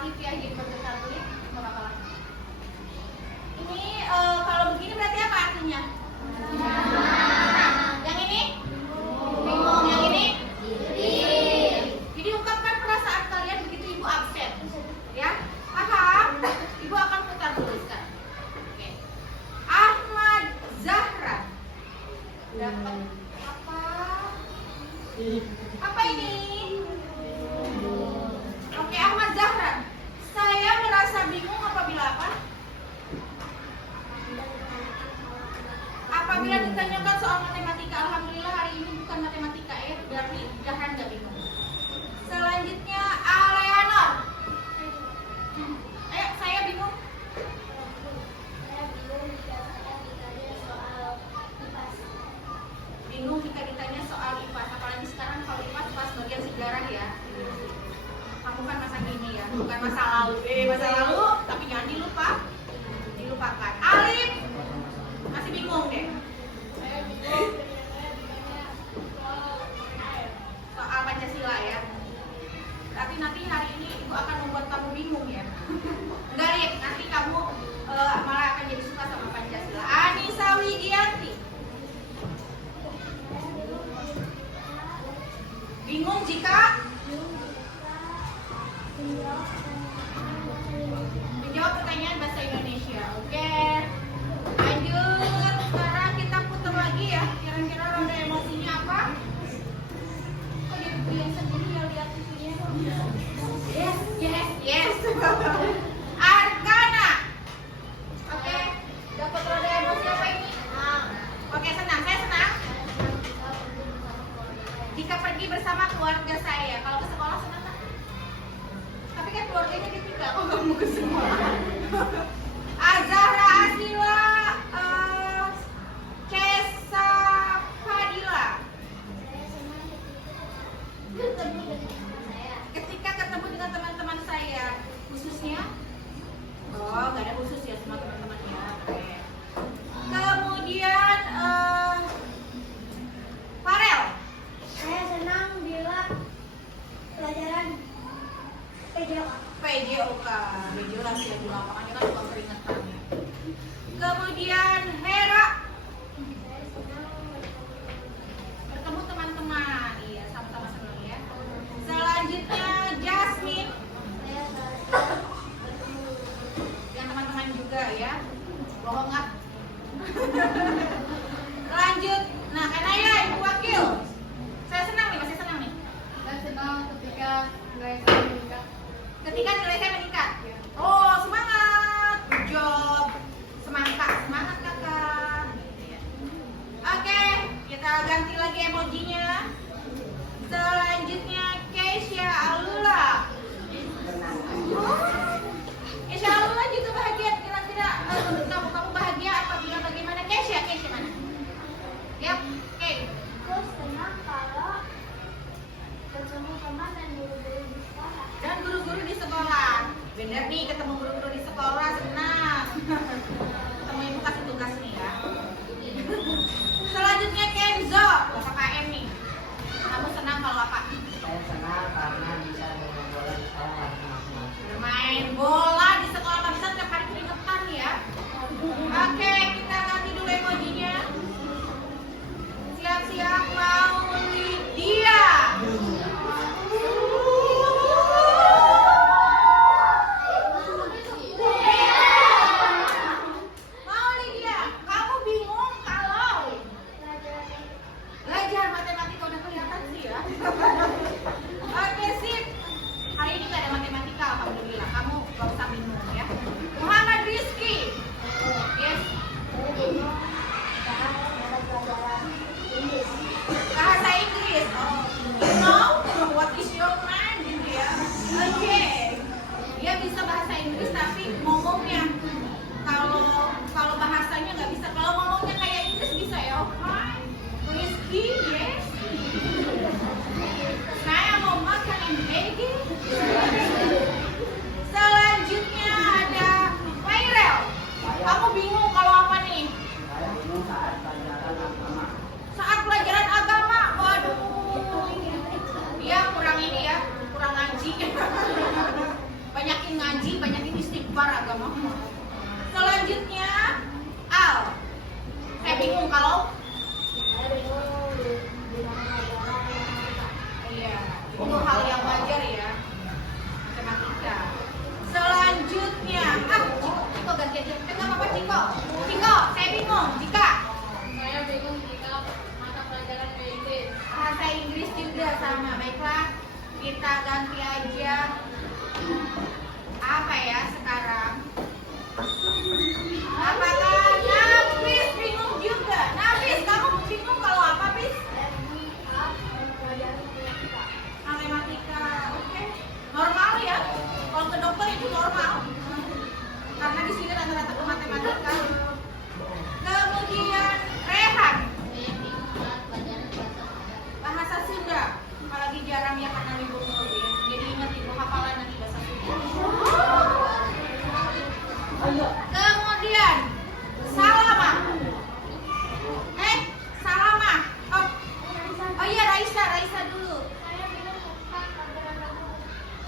alif ya, jadi pakai tablik nggak apa-apa lah. Ini kalau begini berarti apa artinya? Yang ini? Bingung. Yang ini? Jadi ungkapkan perasaan kalian begitu ibu absen. Ya, paham? Ibu akan putar tuliskan. Oke. Ahmad Zahra dapat apa? Apa ini? Oke, Ahmad Zahra. Saya merasa bingung apabila apa? Apabila ditanyakan soal matematika. Alhamdulillah hari ini bukan matematika ya, berarti jangan nggak bingung. Selanjutnya Aleanor. Ayo, saya bingung. Bingung jika ditanya soal IPA, apalagi sekarang kalau IPA pas bagian sejarah ya. Kamu kan masa kini ya, bukan masa lalu. Masa lalu, tapi jangan dilupakan. Alif masih bingung deh. Soal Pancasila ya. Tapi nanti hari ini ibu akan membuat kamu bingung ya. Enggak Rik, nanti kamu malah akan jadi suka sama Pancasila. Anissa Widianti. Bingung jika menjawab pertanyaan bahasa Indonesia. Oke. Lanjut. Sekarang kita putar lagi ya. Kira-kira roda emosinya apa? Kok dia bilang sendiri ya lihat TV-nya? Yes. Arkana. Oke. Dapat roda emosi apa ini? Oke, senang. Saya senang. Jika pergi bersama keluarga saya. Kalau ke sekolah senang kan? Tapi kan keluarganya ditinggal. Oh, kamu ke sekolah. Azahra Asila Kesa Fadila. Ketika ketemu dengan teman-teman saya, khususnya nggak ada khusus ya sama teman-temannya. Oke. Kemudian Farel. Saya senang bila pelajaran PJOK jelas ya di lapangan kan suka keringetan. Kemudian Hera. Bertemu teman-teman, iya sama-sama senang ya. Selanjutnya Jasmine. Yang teman-teman juga ya. Bohong nggak? Lanjut. Nah, Anaya ibu wakil. Saya senang nih, masih senang nih. Saya senang ketika nilai saya meningkat. Ketika nilai saya meningkat. Oh, semangat. Good job. Semangat kakak. Oke, kita ganti lagi emojinya. Selanjutnya Keisha Alula. Keisha Alula juga bahagia. Kira-kira kamu bahagia apabila bagaimana? Keisha mana? Yap, oke. Aku senang kalau ketemu teman dan guru-guru di sekolah. Dan guru-guru di sekolah. Bener nih, ketemu guru-guru di sekolah, senang. Ketemu ibu kasih tugas nih ya. Selanjutnya Kenzo, Bapak KM nih. Kamu senang kalau apa? Saya senang karena bisa bermain bola di sekolah masing-masing. Bermain bola di sekolah, tak bisa tiap hari keringetan ya. Oke, kita ganti dulu emojinya. Siap-siap mau Lydia. Mau Lydia, kamu bingung kalau belajar matematika udah kelihatan sih ya. Oke sip. Hari ini nggak ada matematika, alhamdulillah. Kamu gak usah bingung ya. Muhammad Rizky. Yes. Bahasa Inggris. Oh, you know what is your mind gitu ya. Oke. Dia bisa bahasa Inggris tapi ngomongnya kalau bahasanya nggak bisa. Kalau ngomongnya kayak Inggris bisa ya. Oke. Rizky, yes. Saya mau makan yang bagel. Selanjutnya ada Wairel. Kamu bingung kalau apa nih? Saya bingung saat pelajaran agama. Saat pelajaran agama, waduh, dia kurang ini ya, kurang ngaji. Banyak banyakin ngaji, banyakin istighfar agamamu. Selanjutnya Al. Saya bingung kalau iya, itu hal yang wajar ya. Matematika. Selanjutnya, Ciko ganti aja. Enggak apa-apa Ciko. Ciko, saya bingung. Cika. Saya bingung jika mata pelajaran BID. Bahasa Inggris juga sama. Baiklah, kita ganti aja. Apa ya sekarang? Apakah Nafis bingung juga? Nafis, kamu bingung kalau apa, Bis? Matematika, oke. Normal ya. Kalau ke dokter itu normal. Karena di sini rata-rata ke matematika. Kemudian Rehan. Bahasa Sunda. Apalagi jarang ya karena libur mulu ya. Jadi ingat ibu hafalan nanti bahasa Sunda. Kemudian Salamah. Salamah. Oh iya Raisa dulu. Saya bingung tentang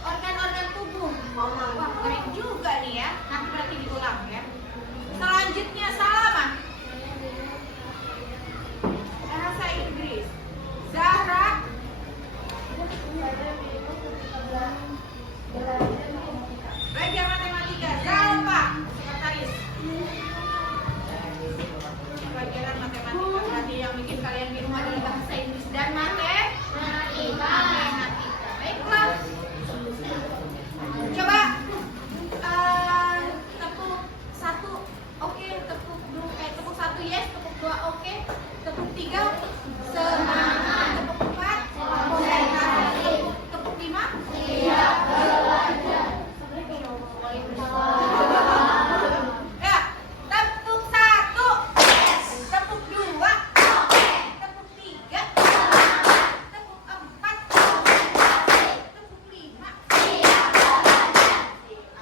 Organ-organ tubuh. Wah, keren juga nih ya. Nanti berarti diulang ya. Selanjutnya Salamah. Bahasa Inggris. Zahra. Belajar matematika. Zalpa. Sekretaris. Pelajaran matematika. Berarti yang bikin kalian bingung adalah bahasa Inggris dan matematika. Baiklah. Coba tepuk satu, oke. Tepuk satu yes, tepuk dua oke, tepuk tiga semangat, tepuk empat tepuk lima ya, tepuk satu, tepuk dua, tepuk tiga, tepuk empat, tepuk lima.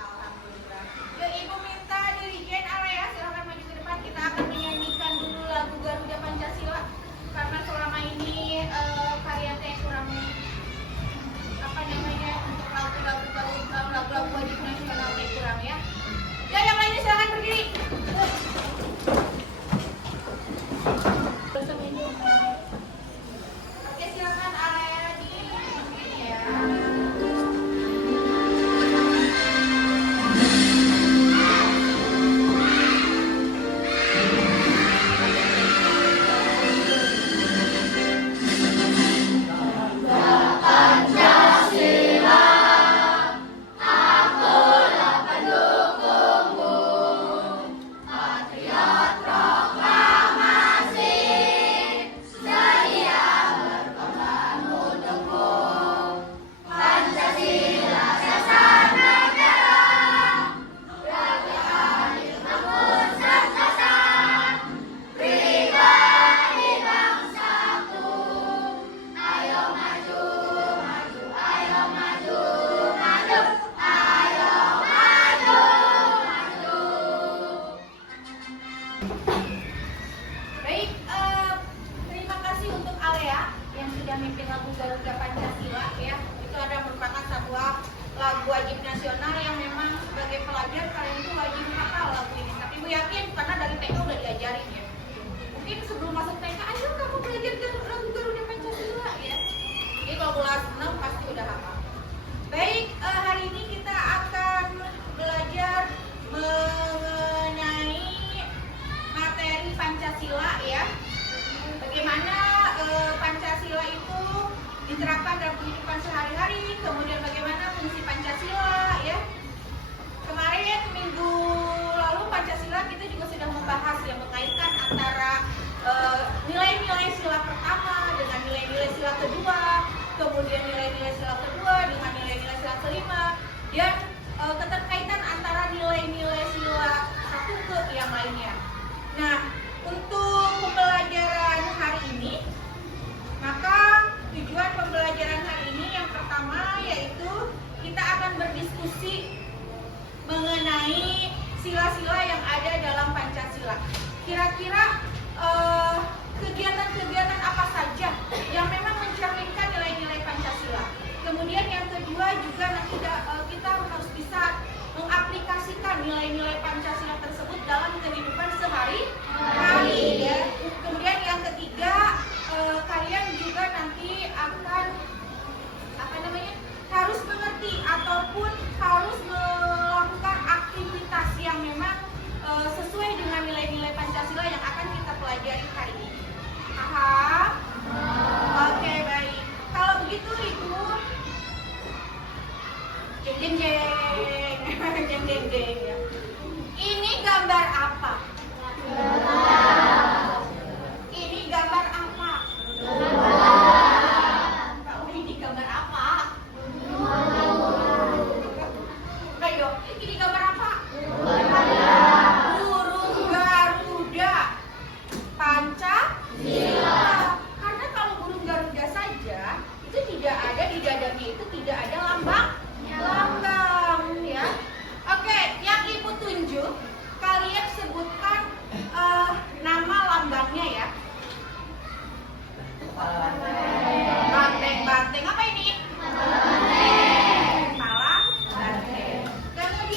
Alhamdulillah. Ya, Ibu minta dirijen area, silahkan maju ke depan. Kita akan menyanyikan dulu lagu Garuda Pancasila karena selama ini kalian teh kurang apa namanya untuk lagu-lagu wajib nasional teh kurang ya. Ya, yang lainnya silahkan berdiri. Oke, silakan area di ini ya. Baik, terima kasih untuk Alea yang sudah mimpin lagu Garuda Pancasila ya. Itu adalah merupakan sebuah lagu wajib nasional yang memang sebagai pelajar kalian itu wajib hafal lagu ini. Tapi Bu yakin karena dari TK udah diajarin ya. Mungkin sebelum masuk TK, ayo kamu belajar lagu Garuda Pancasila ya. Jadi kalau kelas 6 pasti udah hafal. Baik, hari ini kita akan belajar mengenai materi Pancasila ya. Bagaimana Pancasila itu diterapkan dalam kehidupan sehari-hari, kemudian bagaimana fungsi Pancasila ya. Kemarin minggu lalu Pancasila kita juga sudah membahas yang mengaitkan antara nilai-nilai sila pertama dengan nilai-nilai sila kedua, kemudian nilai-nilai sila kedua dengan nilai-nilai sila kelima, dan keterkaitan antara nilai-nilai sila satu ke yang lainnya. Nah, untuk pembelajaran hari ini, maka tujuan pembelajaran hari ini yang pertama yaitu kita akan berdiskusi mengenai sila-sila yang ada dalam Pancasila. Kira-kira kegiatan-kegiatan apa saja yang memang mencerminkan nilai-nilai Pancasila. Kemudian yang kedua juga nanti kita harus bisa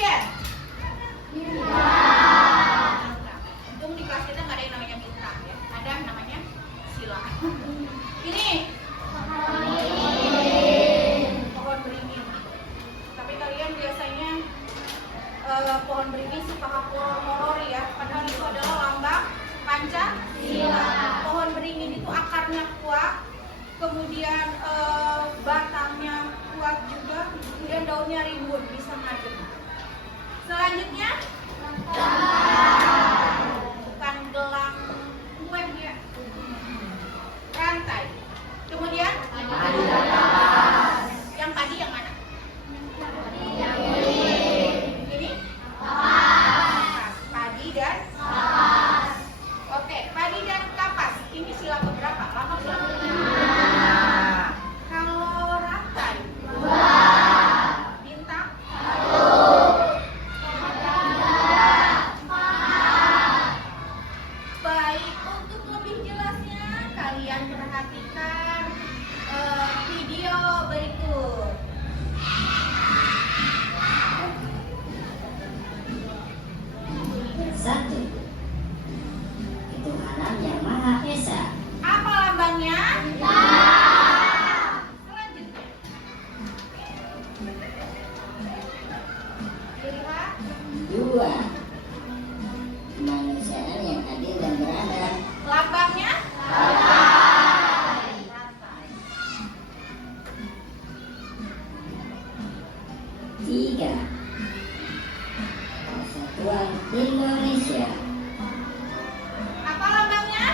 Kemudian untung di kelas kita nggak ada yang namanya bintang ya, ada namanya sila. Ini pohon beringin. Tapi kalian biasanya pohon beringin suka horor ya, padahal itu adalah lambang Pancasila. Pohon beringin itu akarnya kuat, kemudian batangnya kuat juga, kemudian daunnya rimbun, bisa ngadem. Selanjutnya bukan gelang kue ya, rantai. Kemudian yang tadi yang mana? Ini padi dan kapas. Oke, padi dan kapas. Ini sila keberapa? Lama belum? Kalau rantai bintang baik. Untuk lebih jelasnya kalian perhatikan video berikut. Satu, ketuhanan yang Maha Esa. Apa lambangnya? Selanjutnya dilihat Dua, kemanusiaan yang adil dan beradab. lambangnya rantai. Tiga, persatuan Indonesia. Apa lambangnya?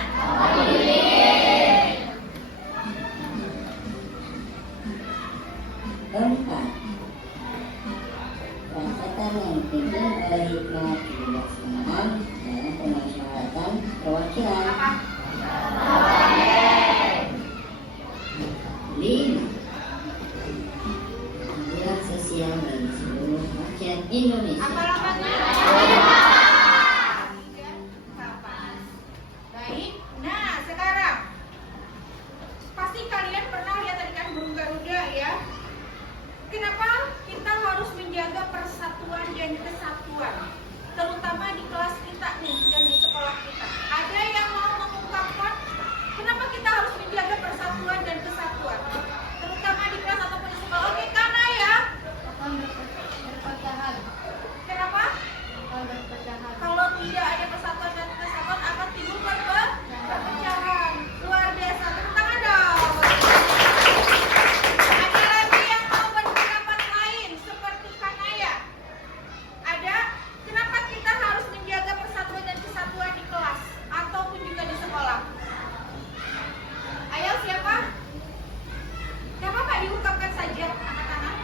Keempat, perasaan yang dipimpin oleh hikmah kebijaksanaan dalam pemasyarakatan perwakilan. Apa? Lima, keadilan sosial bagi seluruh rakyat Indonesia. Apa lambangnya? Dan kapas. Baik. Nah, sekarang pasti kalian pernah lihat tadi kan burung garuda ya. Kenapa kita harus menjaga persatuan dan kesatuan, terutama di kelas kita nih dan di sekolah kita? Ada yang mau mengungkapkan kenapa kita harus menjaga persatuan dan kesatuan, terutama di kelas ataupun di sekolah? Oke, karena ya. Kenapa? Kalau tidak ada persatuan dan kesatuan akan timbul perpecahan. Luar biasa. Tepuk tangan dong. Ada lagi yang mau berpendapat lain seperti Kanaya? Ada? Kenapa kita harus menjaga persatuan dan kesatuan di kelas ataupun juga di sekolah? Ayo siapa? Siapa Pak, diungkapkan saja anak-anak.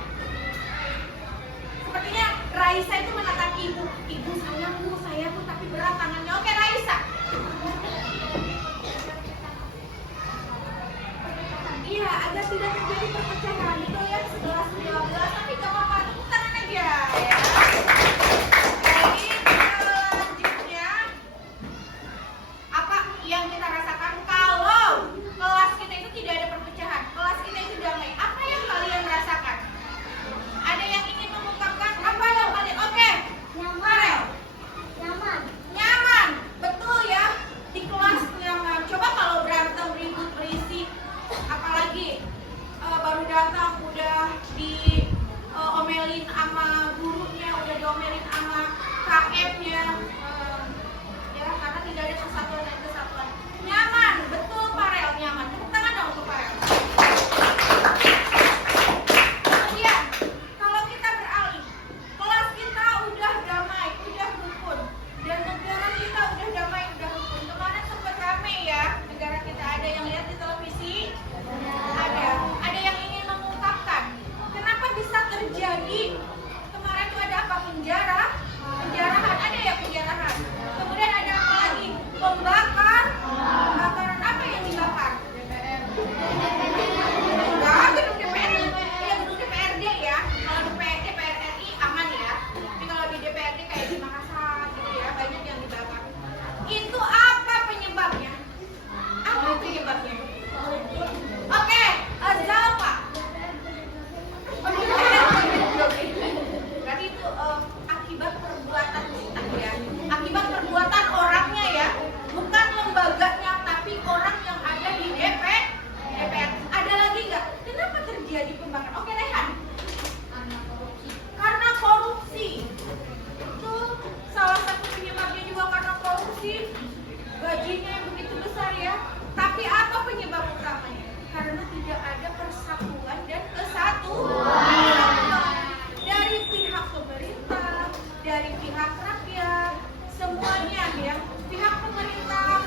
Sepertinya Raisa itu menatap ibu. Ibu sayangku tapi berat tangannya. Oke Raisa. Iya, agar tidak terjadi perpecahan itu ya 11-12, tapi gak apa-apa, tepuk tangan aja ya. Baik, selanjutnya apa yang kita rasakan kalau kelas kita itu tidak ada perpecahan, kelas kita itu damai? Apa yang kalian rasakan? Ada yang ingin mengungkapkan? Apa yang kalian? Oke, Farel. Nyaman, betul ya, di kelas nyaman. Coba kalau berantem, ribut, berisik, apalagi baru datang udah diomelin sama gurunya, udah diomelin sama KM-nya, ya karena tidak ada persatuan dan kesatuan. Nyaman, betul Farel, nyaman. Tepuk tangan dong untuk Farel. Kemudian kalau kita beralih, kelas kita udah damai, udah rukun, dan negara kita udah damai, udah rukun. Kemarin sempat rame ya, negara kita. Ada yang lihat di televisi? Ada yang ingin mengungkapkan kenapa bisa terjadi kemarin itu ada apa, penjarahan? Ada ya ya, pihak pemerintah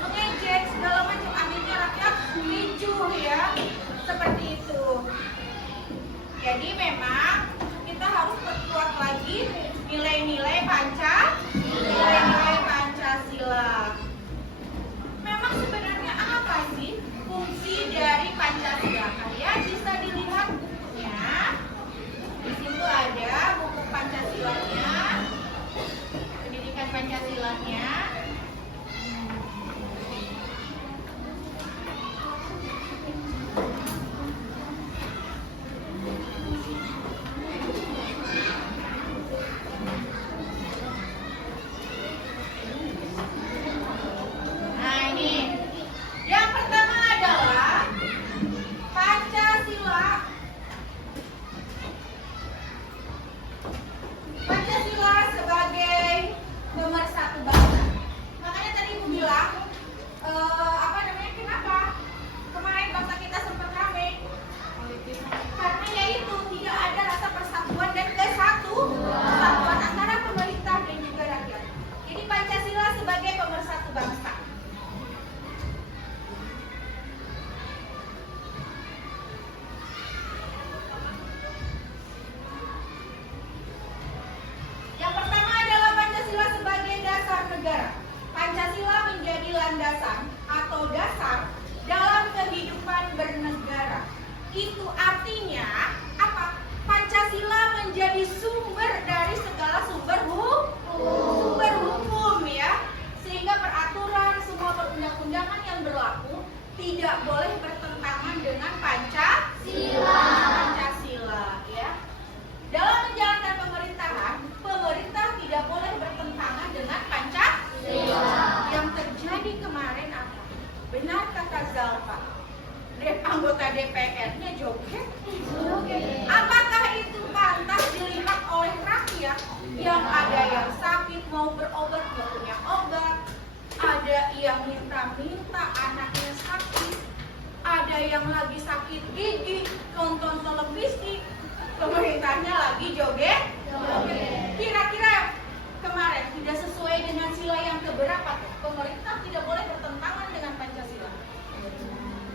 mengejek segala macam, akhirnya rakyat ricuh ya, seperti itu. Jadi memang kita harus perkuat lagi nilai-nilai Pancasila. Memang sebenarnya apa sih fungsi dari Pancasila? Kalian bisa dilihat bukunya. Di situ ada buku Pancasilanya, pendidikan Pancasilanya. Nah ini, yang pertama adalah Pancasila. Pancasila sebagai pemersatu bangsa. Makanya tadi Ibu bilang, kenapa kemarin bangsa kita sempat ramai? Karena yaitu tidak ada rasa persatuan dan kesatuan antara pemerintah dan juga rakyat. Jadi Pancasila sebagai pemersatu bangsa. Yang pertama adalah Pancasila sebagai dasar negara. Pancasila menjadi landasan atau dasar dalam kehidupan bernegara. Itu artinya apa? Pancasila menjadi sumber dari segala sumber hukum ya. Sehingga peraturan semua perundang-undangan yang berlaku tidak boleh bertentangan dengan Pancasila ya. Dalam menjalankan pemerintahan, pemerintah tidak boleh bertentangan dengan Pancasila. Yang terjadi kemarin apa? Benar kata Zalfa, anggota DPR-nya joget. Apakah itu pantas dilihat oleh rakyat? Yang ada yang sakit mau berobat nggak punya obat, ada yang minta-minta anaknya sakit, ada yang lagi sakit gigi nonton televisi, pemerintahnya lagi joget. Kira-kira kemarin tidak sesuai dengan sila yang keberapa? Pemerintah tidak boleh bertentangan dengan Pancasila.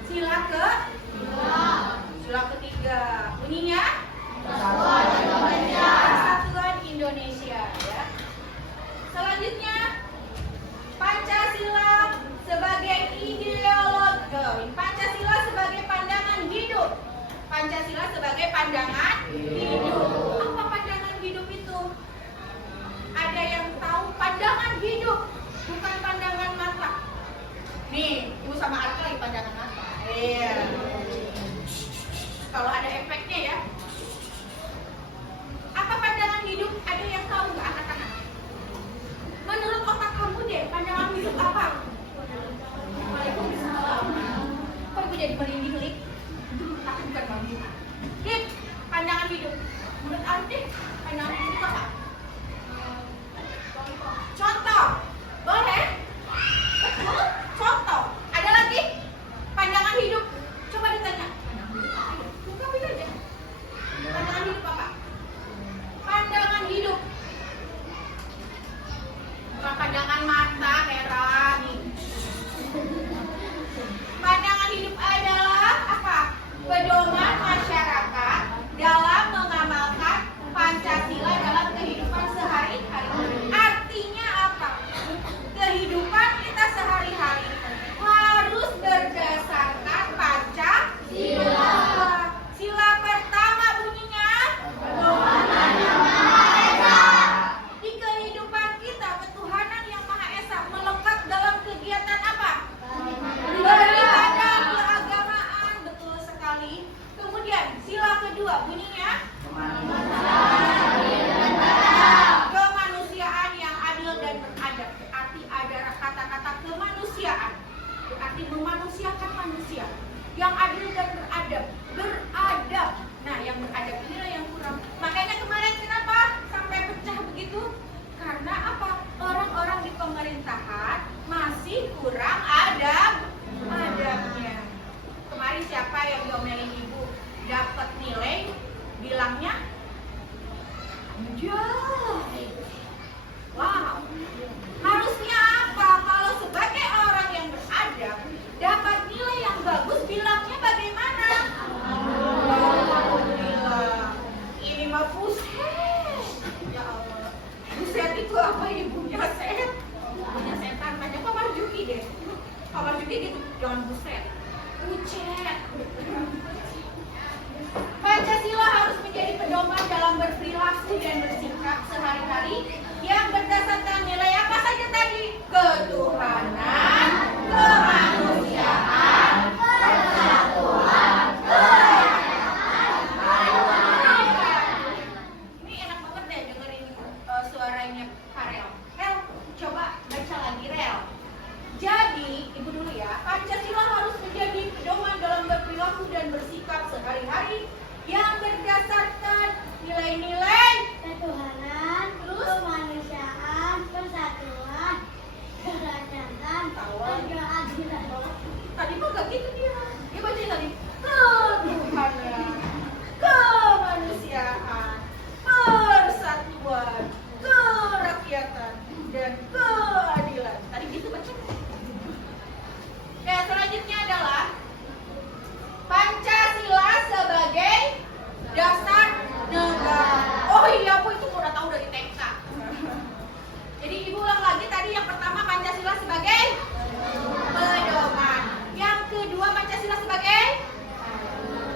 Sila ketiga bunyinya Persatuan Indonesia ya. Selanjutnya Pancasila sebagai ideologi, Pancasila sebagai pandangan hidup. Pancasila sebagai pandangan hidup. Apa pandangan hidup itu? Ada yang tahu pandangan hidup, bukan pandangan mata. Nih, Ibu sama Arka lagi pandangan mata. Iya. Kalau ada efeknya ya. Apa pandangan hidup? Ada yang tahu nggak anak-anak? Menurut otak kamu deh, pandangan hidup apa? Waalaikumsalam. Kok Ibu jadi merinding, Lik? Aku bukan mami. Lik, pandangan hidup. Menurut Arti, pandangan hidup apa? Contoh. Boleh? Betul? Contoh. Ada lagi? Pandangan hidup. Coba ditanya. Buka aja. Pandangan hidup apa? Pandangan hidup. Bukan pandangan mata, heran. Pandangan hidup adalah apa? Pedoman masyarakat dalam mengamalkan Pancasila dalam kehidupan sehari-hari. Artinya apa? Kehidupan kita sehari-hari harus berdasarkan Pancasila. Sila pertama bunyinya Ketuhanan Yang Maha Esa. Di kehidupan kita ketuhanan yang Maha Esa melekat dalam kegiatan apa? Beribadah, keagamaan, betul sekali. Kemudian sila kedua bunyinya kemanusiaan yang adil dan beradab. Berarti ada kata-kata kemanusiaan, berarti memanusiakan manusia yang adil dan beradab. Nah, yang beradab inilah yang kurang. Makanya kemarin kenapa sampai pecah begitu? Karena apa? Orang-orang di pemerintahan masih kurang adabnya. Kemarin siapa yang diomelin Ibu dapat nilai bilangnya wow, harusnya itu apa ibunya setan. Tanya Pak Marjuki deh. Pak Marjuki gitu, jangan buset. Bucet. Pancasila harus menjadi pedoman dalam berperilaku dan bersikap sehari-hari yang berdasarkan nilai apa saja tadi? Ketuhanan, kemanusiaan, persatuan, ini enak banget deh dengerin suaranya Karel. Rel, coba baca lagi Rel. Jadi, ibu dulu ya, Pancasila harus menjadi pedoman dalam berperilaku dan bersikap sehari-hari yang berdasarkan nilai-nilai Ketuhanan, kemanusiaan, persatuan, kerajaan, keadilan. Tadi mah gak gitu dia. Dia baca tadi ketuhanan, kemanusiaan, persatuan, kerakyatan, dan keadilan. Tadi gitu baca. Oke, selanjutnya adalah Pancasila sebagai dasar negara. Oh iya, Bu, itu udah tahu dari TK. Jadi ibu ulang lagi tadi yang pertama Pancasila sebagai pedoman. Yang kedua Pancasila sebagai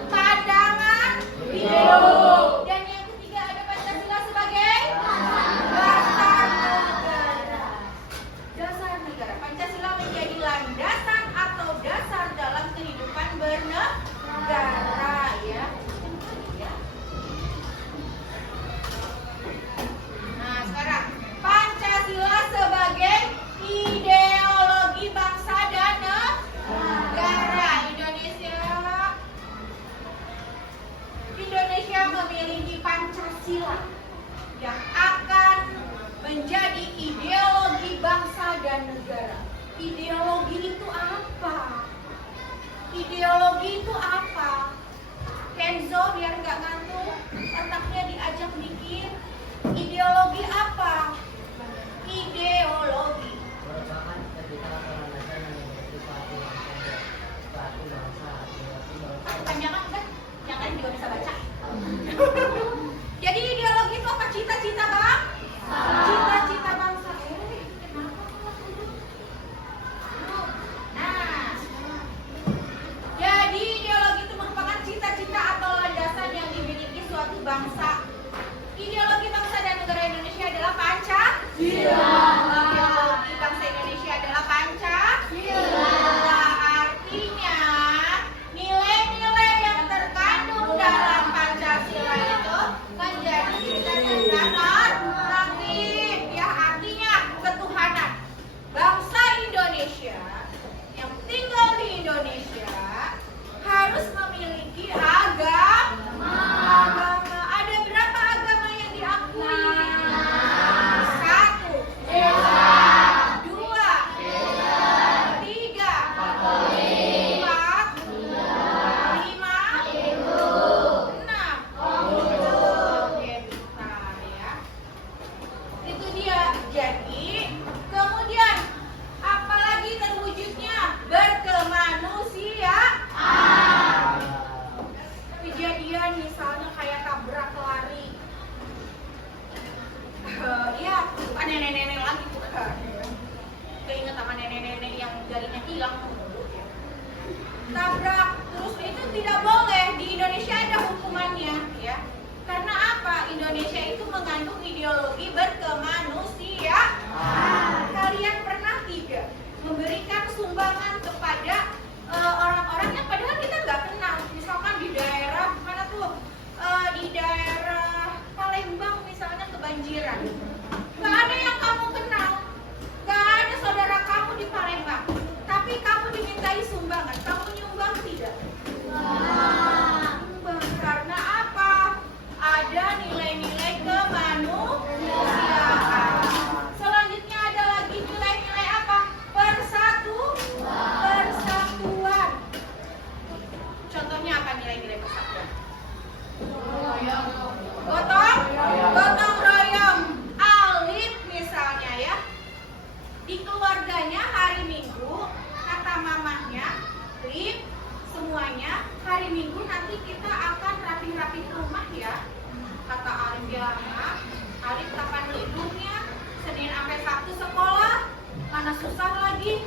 pandangan hidup. Dan yang ketiga ada Pancasila sebagai dasar negara. Dasar negara. Pancasila menjadi landasan atau dasar dalam kehidupan bernegara ya. Nah, sekarang Pancasila sebagai ideologi bangsa dan negara Indonesia memiliki Pancasila yang akan menjadi ideologi bangsa dan negara. Ideologi itu apa? Ideologi itu apa? Kenzo biar nggak ngantuk, otaknya diajak mikir. Ideologi apa? Ideologi. Panjangan kan? Yang lain juga bisa baca. Jadi ideologi itu apa? Cita-cita bang? Cita-cita bangsa. Kenapa? Nah, jadi ideologi itu merupakan cita-cita atau landasan yang dimiliki suatu bangsa. Ideologi bangsa dan negara Indonesia adalah Pancasila. Ideologi bangsa Indonesia adalah Pancasila. Artinya nilai-nilai yang terkandung dalam Pancasila itu menjadi dasar normatif. Ya, artinya ketuhanan bangsa Indonesia yang tinggal di Indonesia harus memiliki agama. Ada berapa agama yang diakui? 1, 2, 3, 4, 5, 6. Oke, bentar ya. Itu dia. Jadi, kemudian apalagi terwujudnya berkemanusiaan. Kejadian misalnya kayak tabrak lari. Ya, bukan nenek-nenek lagi bukan. Keinget sama nenek-nenek yang jarinya hilang. Tabrak terus itu tidak boleh, di Indonesia ada hukumannya ya. Karena apa? Indonesia itu mengandung ideologi berkemanusiaan. Kalian pernah tidak memberikan sumbangan kepada orang-orang yang padahal kita nggak kenal? Misalkan di daerah mana tuh? Di daerah Palembang misalnya kebanjiran. Nggak ada yang kamu kenal, nggak ada saudara kamu di Palembang, tapi kamu dimintai sumbangan. Kamu nyumbang tidak? Nyumbang. Karena apa? Ada nilai-nilai kemanusiaan. Mana susah lagi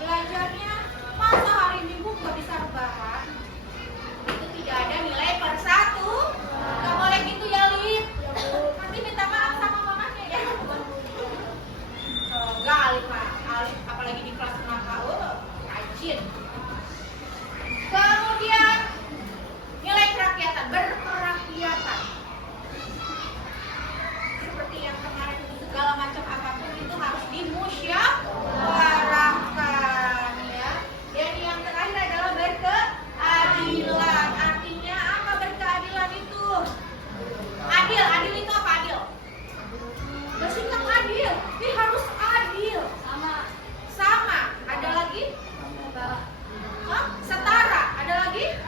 belajarnya, masa hari Minggu nggak bisa rebahan? Itu tidak ada nilai per satu. Nggak boleh gitu ya, Lip. Nanti minta maaf sama mamanya ya. Enggak, Alif mah. Alif apalagi di kelas nakal, rajin. Kemudian nilai kerakyatan, berkerakyatan. Seperti yang kemarin itu, segala macam apapun itu harus dimusyawarahkan ya. Dan yang terakhir adalah berkeadilan. Artinya apa berkeadilan itu? Adil, adil itu apa adil? Bersikap adil, ini harus adil. Sama. Ada lagi? Setara. Ada lagi?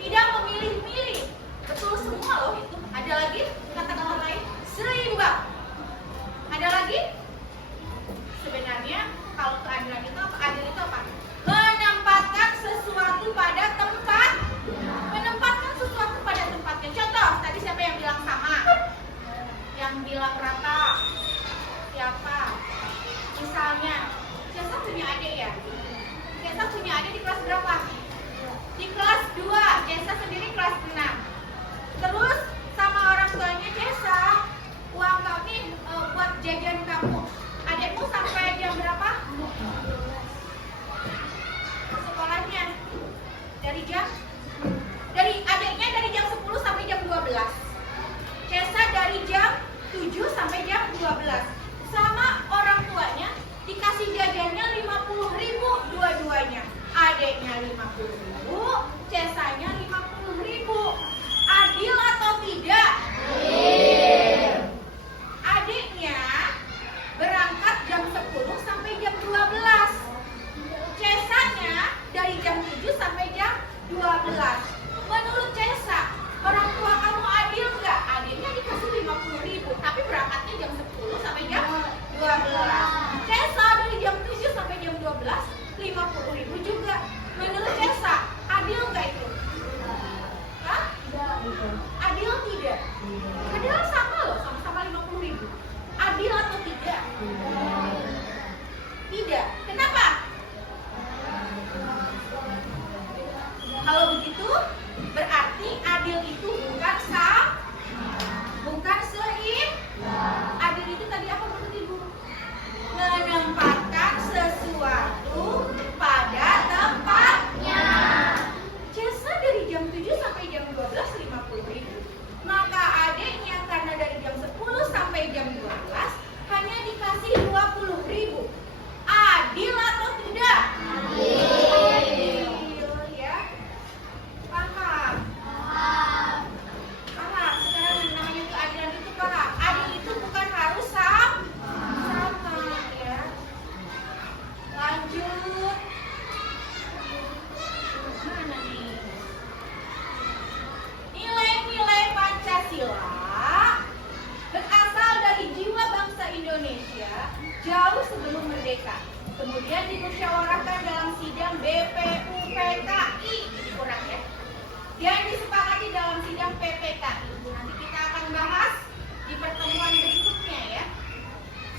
Tidak memilih-milih. Betul semua loh itu. Ada lagi kata-kata lain? Seimbang. Ada lagi? Sebenarnya kalau keadilan itu apa? Adil itu apa? Menempatkan sesuatu pada tempat. Menempatkan sesuatu pada tempatnya. Contoh, tadi siapa yang bilang sama? Yang bilang rata? Siapa? Misalnya, Cesa punya adik ya? Cesa punya adik di kelas berapa? Di kelas 2, Cesa sendiri kelas 6. Terus sama orang tuanya Cesa, uang kau nih buat jajan kamu. Adikmu sampai jam berapa? Sekolahnya dari adiknya dari jam 10 sampai jam 12. Cesa dari jam 7 sampai jam 12. Sama orang tuanya dikasih jajannya 50.000 dua-duanya. Adiknya 50.000, Cesanya 50.000. Adil atau tidak? Adil. Adiknya berangkat jam 10 sampai jam 12. Cesanya dari jam 7 sampai jam 12. Menurut Cesa, orang tua kamu adil nggak? Adiknya dikasih 50.000, tapi berangkatnya jam 10 sampai jam 12. Cesa dari jam 7 sampai jam 12, 50.000 juga. Menurut Cesa, adil nggak itu? Hah? Adil tidak? Padahal sama loh, sama-sama 50.000. Adil atau tidak? Tidak. Kenapa? Kalau begitu, berarti adil itu bukan seimbang. Adil itu tadi apa menurut Ibu? Menempatkan sesuatu pada tempatnya. Cesa dari jam 7 sampai jam 12, 50.000. Maka adiknya karena dari jam 10 sampai jam 12 hanya dikasih 20.000. Adil atau tidak? Adil. Ya. Paham? Paham. Sekarang yang namanya keadilan itu paham. Adil itu bukan harus sama ya. Lanjut. Mana nih? Nilai-nilai Pancasila berasal dari jiwa bangsa Indonesia jauh sebelum merdeka. Kemudian dimusyawarahkan dalam sidang BPUPKI, kurang ya. Dan disepakati dalam sidang PPKI. Nanti kita akan bahas di pertemuan berikutnya ya.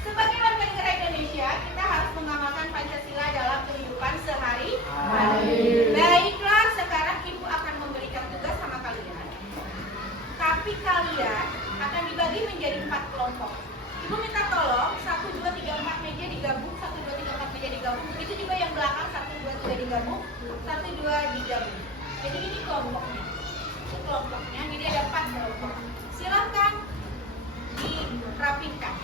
Sebagai warga negara Indonesia, kita harus mengamalkan Pancasila dalam kehidupan sehari-hari. Baiklah, sekarang Ibu akan memberikan tugas sama kalian. Tapi kalian akan dibagi menjadi 4 kelompok. Ibu minta tolong 1, 2, 3, 4 meja digabung, 1, 2, 3, 4 meja digabung. Itu juga yang belakang 1, 2, 3 digabung, 1, 2 digabung. Jadi ini kelompoknya. Ini kelompoknya, jadi ada 4 kelompok. Silahkan dirapikan.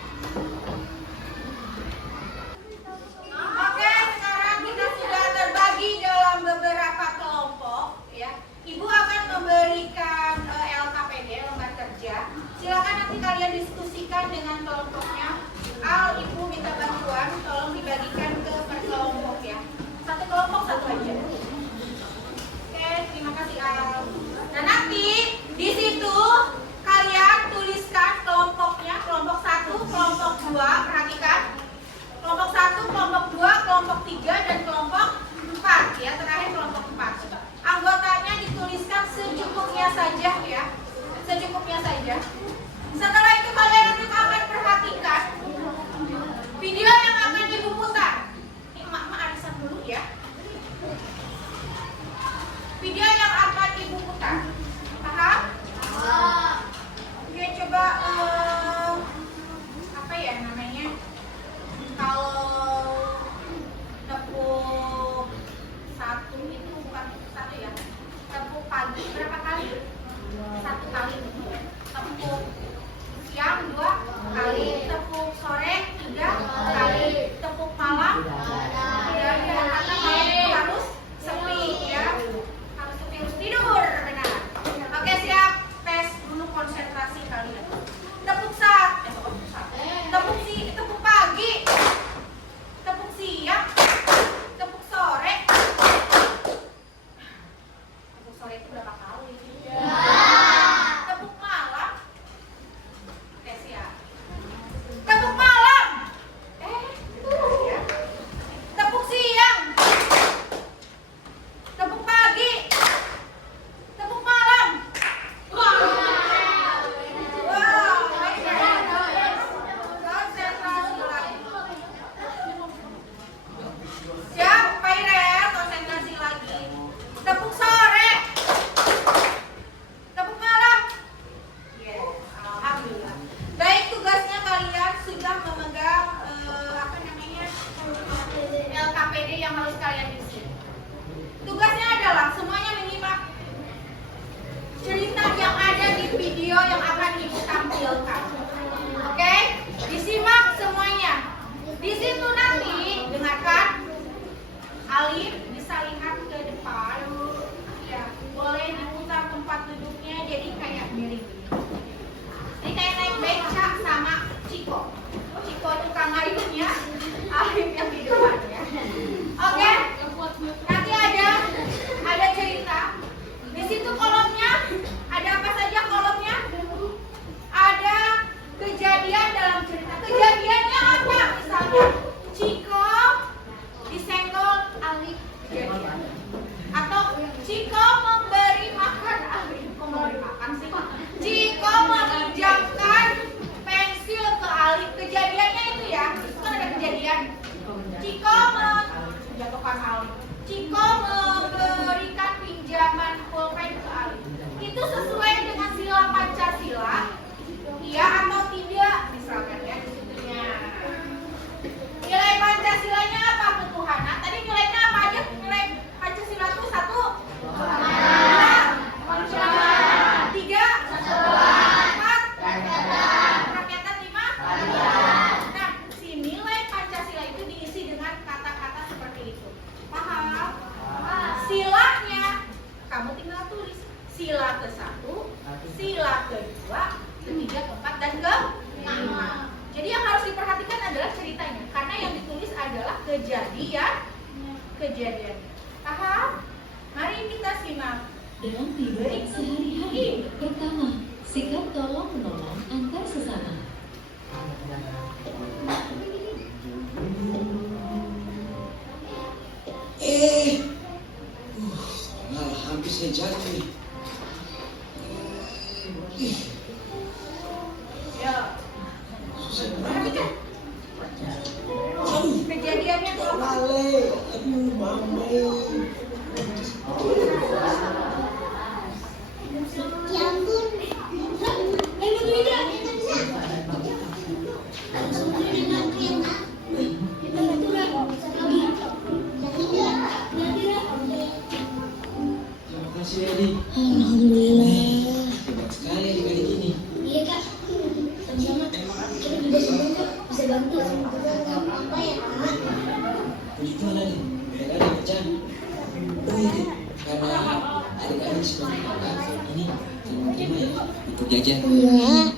Oke, sekarang kita sudah terbagi dalam beberapa kelompok ya. Ibu akan memberikan LKPD, lembar kerja. Silakan nanti kalian diskusikan dengan kelompoknya. Al, Ibu minta bantuan, tolong dibagikan ke per kelompok ya. Satu kelompok satu aja. Oke, terima kasih Al. Nah nanti di situ kalian tuliskan kelompoknya, kelompok 1, kelompok 2, perhatikan. Kelompok 1, kelompok 2, kelompok 3, dan kelompok 4 ya, terakhir kelompok 4. Anggotanya dituliskan secukupnya saja ya. Secukupnya saja. Setelah itu kalian nanti akan perhatikan Di situ nanti, dengarkan, Alif bisa lihat ke depan. Ya, boleh diputar tempat duduknya jadi kayak miring. Ini kayak naik beca sama Ciko. Ciko tukang ayunnya, Alif yang di depannya. Oke? Nanti ada cerita. Di situ kolomnya ada apa saja kolomnya? Ada kejadian dalam cerita. Kejadiannya apa? Misalnya Ciko disenggol Alif kejadian. Atau Ciko memberi makan Alif. Kok memberi makan sih? Ciko meminjamkan pensil ke Alif. Kejadiannya itu ya. Itu kan ada kejadian. Ciko menjatuhkan Alif. Ciko memberikan pinjaman pulpen ke Alif. Itu sesuai dengan sila Pancasila. Iya atau tidak misalkan ya disitunya. Nilai Pancasilanya apa? Ketuhanan. Tadi nilainya apa aja? Nilai Pancasila itu 1, 2, kemanusiaan, 3, 4, kerakyatan, 5. Nah, si nilai Pancasila itu diisi dengan kata-kata seperti itu. Paham? Silanya kamu tinggal tulis. Sila ke-1, sila ke-2, ke-3, ke-4, dan ke-5. Jadi yang harus diperhatikan adalah ceritanya, karena yang ditulis adalah kejadian. Paham? Mari kita simak. Dalam kehidupan sehari-hari, pertama, sikap tolong menolong antar sesama. Malah hampir saya jatuh nih. Ya. Susah banget ya. Kejadiannya tuh apa? Lale, aduh mame. Ya ampun. Terima kasih Edi. Alhamdulillah. Hebat sekali adik-adik ini. Iya kak. Sama-sama. Kita juga senang kok bisa bantu. Apa ya kak? Puji Tuhan Adi. Adik-adik pecah. Oh iya Edi. Karena adik-adik sebagai kakak ini terima ya untuk jajan. Iya.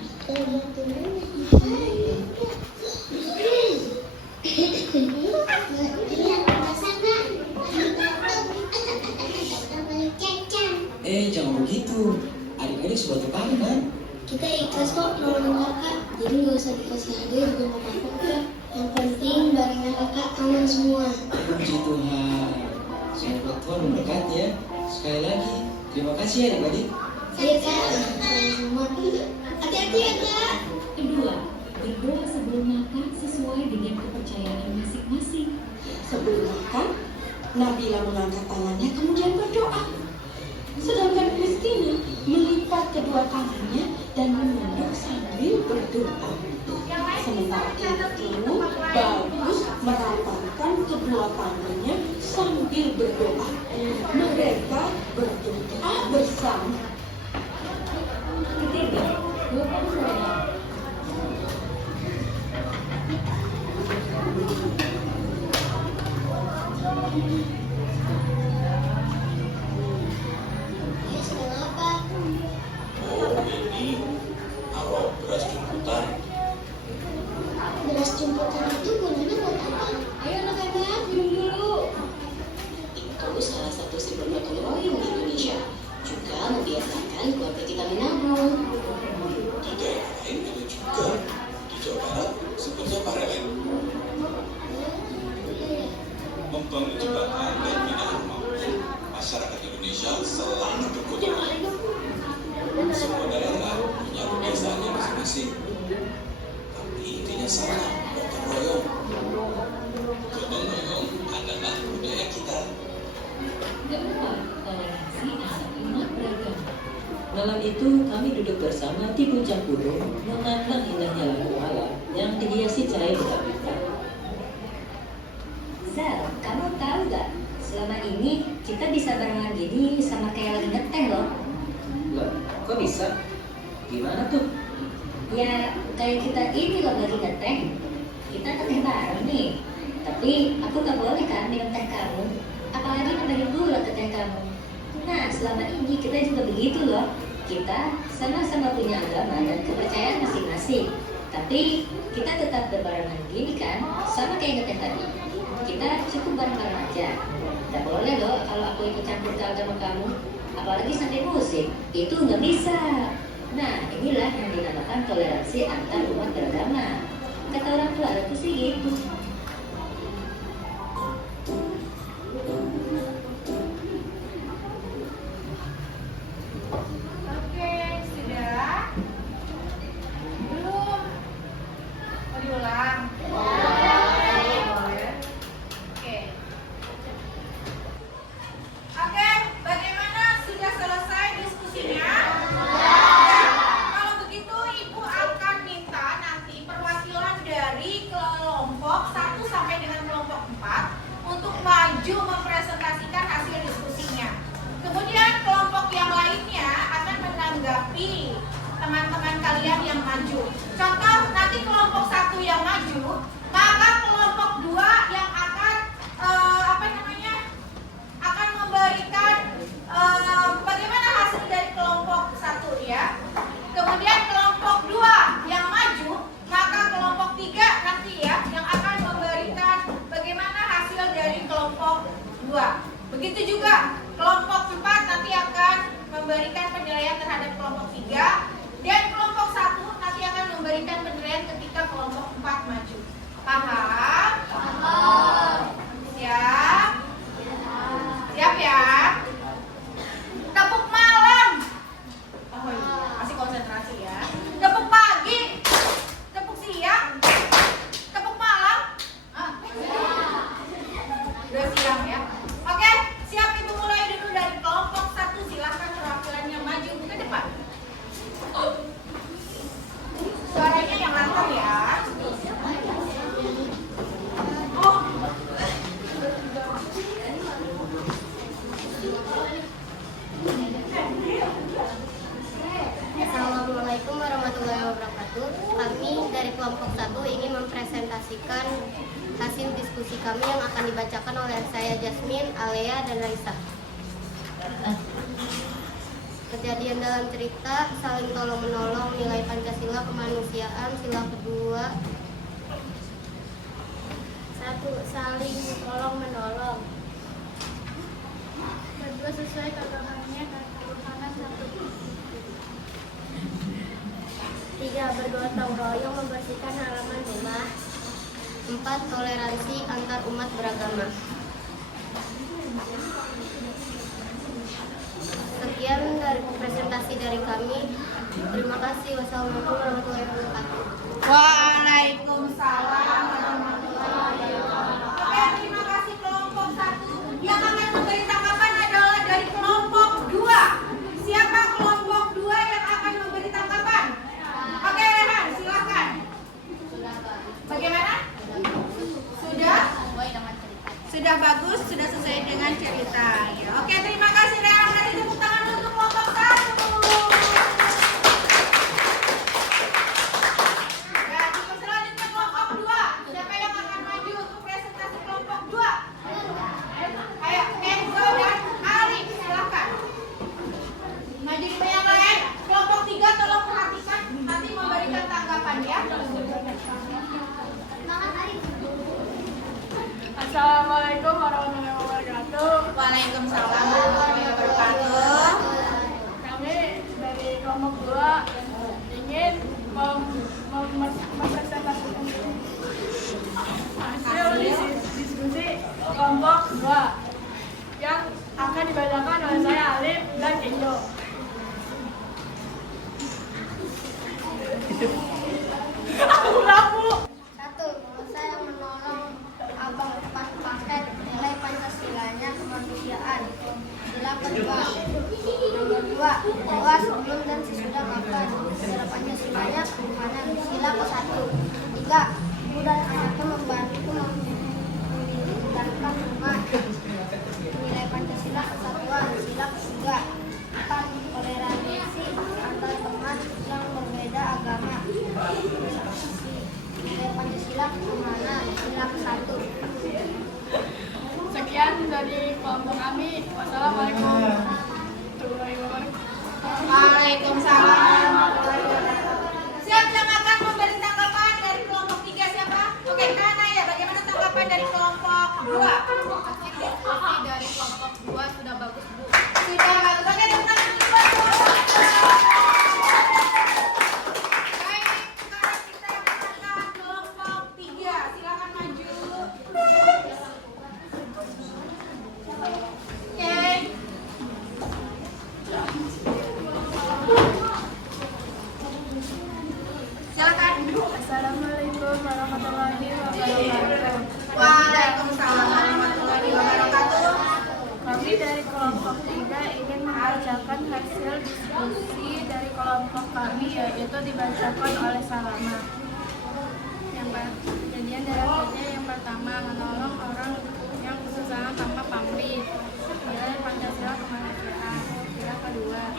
Jangan begitu. Adik-adik sebagai kakak kan? Kita ikhlas kok nolongin kakak. Jadi nggak usah dikasih hadiah juga nggak apa-apa kak. Yang penting barangnya kakak aman semua. Puji Tuhan. Semoga Tuhan memberkati ya. Sekali lagi, terima kasih ya adik-adik. Iya kak. Sama-sama. Hati-hati ya kak. Kedua, berdoa sebelum makan sesuai dengan kepercayaan masing-masing. Sebelum makan, Nabila mengangkat tangannya kemudian berdoa. Sedangkan Christina melipat kedua tangannya dan menunduk sambil berdoa. Sementara itu, Bagus merapatkan kedua tangannya sambil berdoa. Mereka berdoa bersama. Ketiga, gotong royong. Ya sedang apa? Oh, ini awal beras jemputan. Beras jemputan itu gunanya buat apa? Ayo anak-anak minum dulu. Itu salah satu simbol gotong royong di Indonesia. Juga membiasakan keluarga kita menabung. Di daerah lain ada juga. Di Jawa Barat sebutnya pareleng. Membangun jembatan dan bina rumah pun masyarakat Indonesia selalu bergotong royong. Semua daerah punya kebiasaannya masing-masing. Tapi intinya sama, gotong royong. Gotong royong adalah budaya kita. Keempat, toleransi antar umat beragama. Malam itu kami duduk bersama di puncak gunung memandang indahnya lampu malam yang dihiasi cahaya bintang-bintang. Zal, kamu tahu gak? Selama ini kita bisa barengan gini sama kayak lagi ngeteh loh. Loh, kok bisa? Gimana tuh? Ya kayak kita ini loh lagi ngeteh. kita teteh bareng nih. Tapi aku gak boleh kan minum teh kamu, apalagi nambahin gula ke teh kamu. Nah, selama ini kita juga begitu loh. Kita sama-sama punya agama dan kepercayaan masing-masing. Tapi kita tetap berbarengan gini kan, sama kayak ngeteh tadi. Kita cukup bareng-bareng aja. Gak boleh loh kalau aku ikut campur ke agama kamu, apalagi sampai musik. Itu nggak bisa. Nah, inilah yang dinamakan toleransi antar umat beragama. Kata orang tua aku sih gitu. Oke, sudah? Belum? Mau diulang? Boleh. Oke. Oke, bagaimana? Sudah selesai diskusinya? Ya. Kalau begitu, Ibu akan minta nanti perwakilan dari kelompok 1 sampai dengan kelompok 4 untuk maju mempresentasikan hasil diskusinya. Kemudian kelompok yang lainnya akan menanggapi teman-teman kalian yang maju. Contoh, nanti kelompok 1 yang maju, maka kelompok 2 yang akan akan memberikan bagaimana hasil dari kelompok 1 ya. Kemudian kelompok 2 yang maju, maka kelompok 3 nanti ya yang akan memberikan bagaimana hasil dari kelompok 2. Begitu juga kelompok 4 nanti akan memberikan penilaian terhadap kelompok 3 dan kelompok 1 nanti akan memberikan penilaian ketika kelompok 4 maju. Paham? Paham. Siap? Siap ya? Tepuk malam. Oh iya, masih konsentrasi ya. Tepuk pagi. Tepuk siang. Tepuk malam. Udah siang ya. Oke, siap Ibu mulai dulu dari kelompok 1. Silakan perwakilannya maju ke depan. Suaranya yang lantang ya. Oh. Assalamualaikum warahmatullahi wabarakatuh. Kami dari kelompok 1 ingin mempresentasikan hasil diskusi kami yang akan dibacakan oleh saya Jasmine, Alea, dan Raisa. Kejadian dalam cerita saling tolong-menolong, nilai Pancasila, kemanusiaan, sila kedua. 1. Saling tolong-menolong. Kedua, sesuai keagamannya dan ketuhanan satu. 3. Bergotong royong membersihkan halaman rumah. 4. Toleransi antar umat beragama. Sekian dari presentasi dari kami. Terima kasih. Wassalamualaikum warahmatullahi wabarakatuh. Waalaikumsalam warahmatullahi wabarakatuh. Oke, terima kasih kelompok 1. Yang akan memberi tanggapan adalah dari kelompok 2. Siapa kelompok 2 yang akan memberi tanggapan? Oke, Rehan, silakan. Bagaimana? Sudah? Sudah bagus, sudah sesuai dengan cerita. Ya. Oke, terima kasih Rehan. Mari tepuk tangan untuk kelompok 1. Dan untuk selanjutnya kelompok 2. Siapa yang akan maju untuk presentasi kelompok 2? Ayo, Kenzo dan Arif, silakan. Maju di yang lain. Kelompok 3 tolong perhatikan, nanti memberikan tanggapan ya. Assalamualaikum warahmatullahi wabarakatuh. Waalaikumsalam warahmatullahi wabarakatuh. Kami dari kelompok 2 ingin mempresentasikan hasil diskusi kelompok 2 yang akan dibacakan oleh saya Alif dan Indo. Aku lampu. 1. Saya menolong abang pas paket nilai Pancasilanya, kemanusiaan. Sila kedua. Nomor 2. Doa sebelum dan sesudah makan. Sila Pancasilanya, ketuhanan. Sila ke-1. 3. Ibu dan anaknya membantu mendirikan rumah. Nilai Pancasila kesatuan. Sila ke-3. 4. Toleransi antar teman yang berbeda agama. Assalamualaikum warahmatullahi wabarakatuh. Waalaikumsalam warahmatullahi wabarakatuh. Kami dari kelompok 3 ingin membacakan hasil diskusi dari kelompok kami, yaitu dibacakan oleh Salama. Kejadian dari akhirnya yang pertama, menolong orang yang kesusahan tanpa pamrih. Nilai Pancasila kemanusiaan. Yang kedua,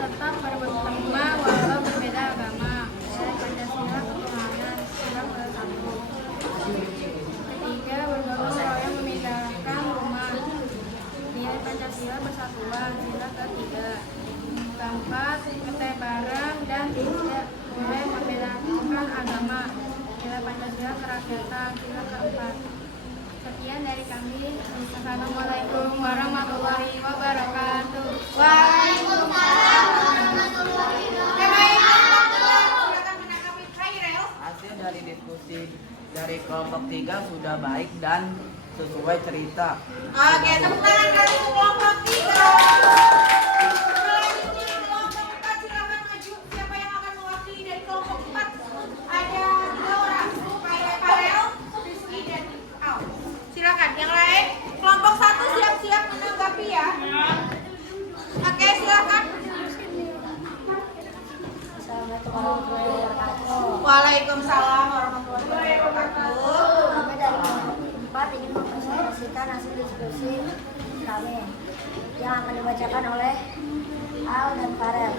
tetap berteman walau berbeda agama. Nilai Pancasila ketuhanan. Sila ke-1. Ketiga, bergotong royong memindahkan rumah. Nilai Pancasila bersatuan. Sila ke-3. Keempat, keteh bareng dan tidak boleh membedakan agama. Nilai Pancasila kerakyatan. Sila ke-4. Sekian dari kami. Assalamualaikum warahmatullahi wabarakatuh. Waalaikumsalam warahmatullahi wabarakatuh. Silakan menanggapi Khairil. Hasil dari diskusi dari kelompok 3 sudah baik dan sesuai cerita. Oke, tepuk tangan dari kelompok 3. Selanjutnya kelompok 4, silakan maju. Siapa yang akan mewakili dari kelompok 4? Ada 3 orang. Farel, Rizky, dan Al. Silakan. Yang lain, kelompok 1 siap-siap menanggapi ya. Oke, silakan. Assalamualaikum warahmatullahi wabarakatuh. Waalaikumsalam warahmatullahi wabarakatuh. Kami dari kelompok 4 ingin mempresentasikan hasil diskusi kami yang akan dibacakan oleh Al dan Farel.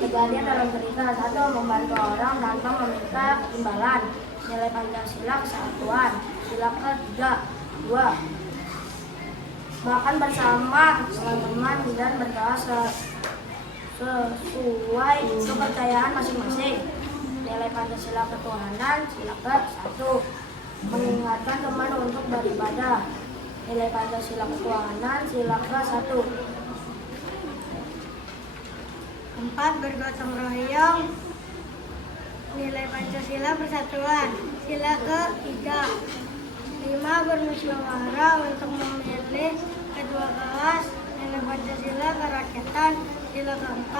Kejadian dalam cerita: 1. Membantu orang tanpa meminta imbalan. Nilai Pancasila kesatuan. Sila ke-3. 2. Makan bersama teman-teman dan berdoa sesuai kepercayaan masing-masing. Nilai Pancasila ketuhanan. Sila ke-1. Mengingatkan teman untuk beribadah. Nilai Pancasila ketuhanan. Sila ke-1. 4. Bergotong royong. Nilai Pancasila persatuan. Sila ke-3. 5. Bermusyawarah untuk memilih kedua kelas. Nilai Pancasila kerakyatan. Sila ke-4.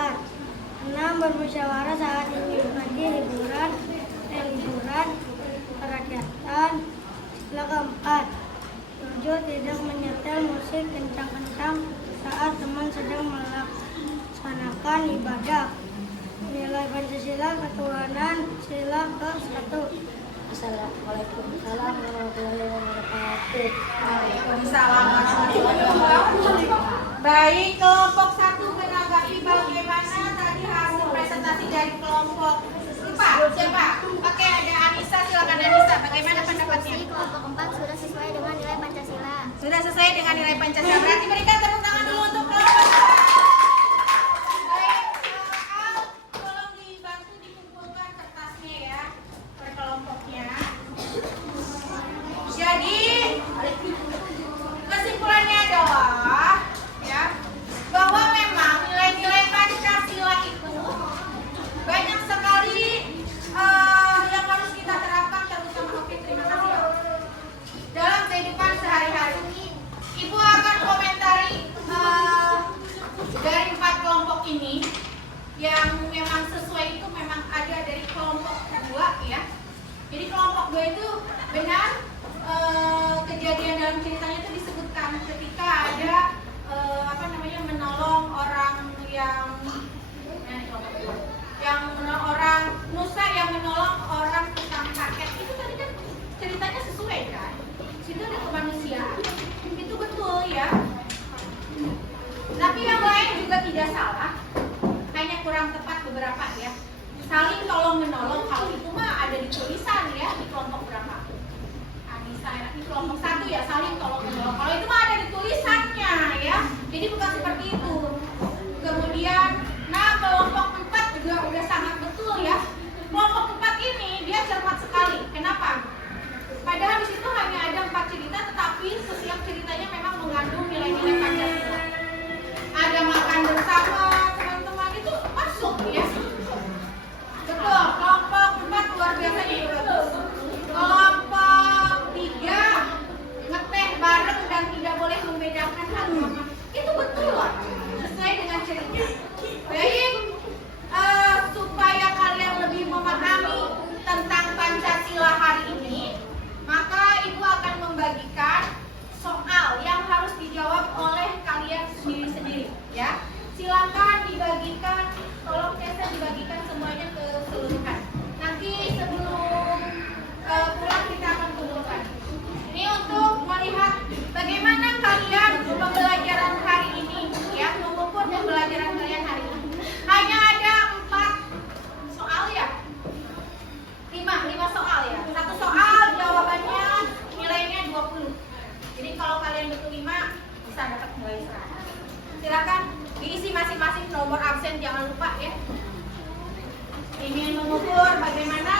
6. Bermusyawarah saat ingin pergi liburan kerakyatan. Sila ke-4. 7. Tidak menyetel musik kencang-kencang saat teman sedang melaksanakan ibadah. Nilai Pancasila ketuhanan. Sila ke-1. Assalamualaikum warahmatullahi wabarakatuh. Waalaikumsalam warahmatullahi wabarakatuh. Baik, kelompok 1 menanggapi bagaimana tadi hasil presentasi dari kelompok 4. Siapa? Oke, ada Anissa, silakan Anissa. Bagaimana pendapatnya? Kelompok 4 sudah sesuai dengan nilai Pancasila. Sudah sesuai dengan nilai Pancasila. Berarti berikan tepuk tangan dulu untuk kelompok 4. Baik, Al, tolong dibantu dikumpulkan kertasnya ya, per kelompoknya. Jadi, kesimpulannya adalah ya, bahwa memang nilai-nilai Pancasila itu banyak sekali yang harus kita terapkan, terutama Oke, terima kasih ya, dalam kehidupan sehari-hari. Ibu akan komentari dari 4 kelompok ini yang memang sesuai itu memang ada dari kelompok 2 ya. Jadi kelompok 2 itu benar kejadian dalam ceritanya itu disebutkan ketika ada menolong orang yang menolong orang Nusa yang menolong orang tukang paket. Itu tadi kan ceritanya sesuai kan? Situ ada kemanusiaan. Itu betul ya. Tapi yang lain juga tidak salah. Hanya kurang tepat beberapa ya. Saling tolong menolong, kalau itu mah ada di tulisan ya, di kelompok berapa? Di kelompok 1 ya, saling tolong menolong. Kalau itu mah ada di tulisannya ya. Jadi bukan seperti itu. Kemudian, kelompok 4 juga udah sangat betul ya. Kelompok 4 ini dia cermat sekali. Kenapa? Padahal di situ hanya ada 4 cerita, tetapi setiap ceritanya memang mengandung nilai-nilai Pancasila. Ada makan bersama teman-teman, itu masuk ya. Betul, kelompok 4 luar biasa ini bagus. Kelompok 3 ngeteh bareng dan tidak boleh membedakan agama. Itu betul loh. ya. Ingin mengukur bagaimana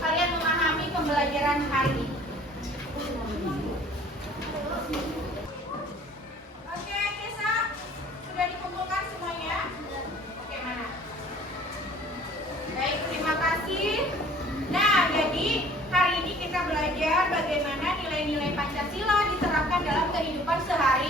kalian memahami pembelajaran hari ini. Oke, Kesa, sudah dikumpulkan semuanya? Oke, mana? Baik, terima kasih. Nah, jadi hari ini kita belajar bagaimana nilai-nilai Pancasila diterapkan dalam kehidupan sehari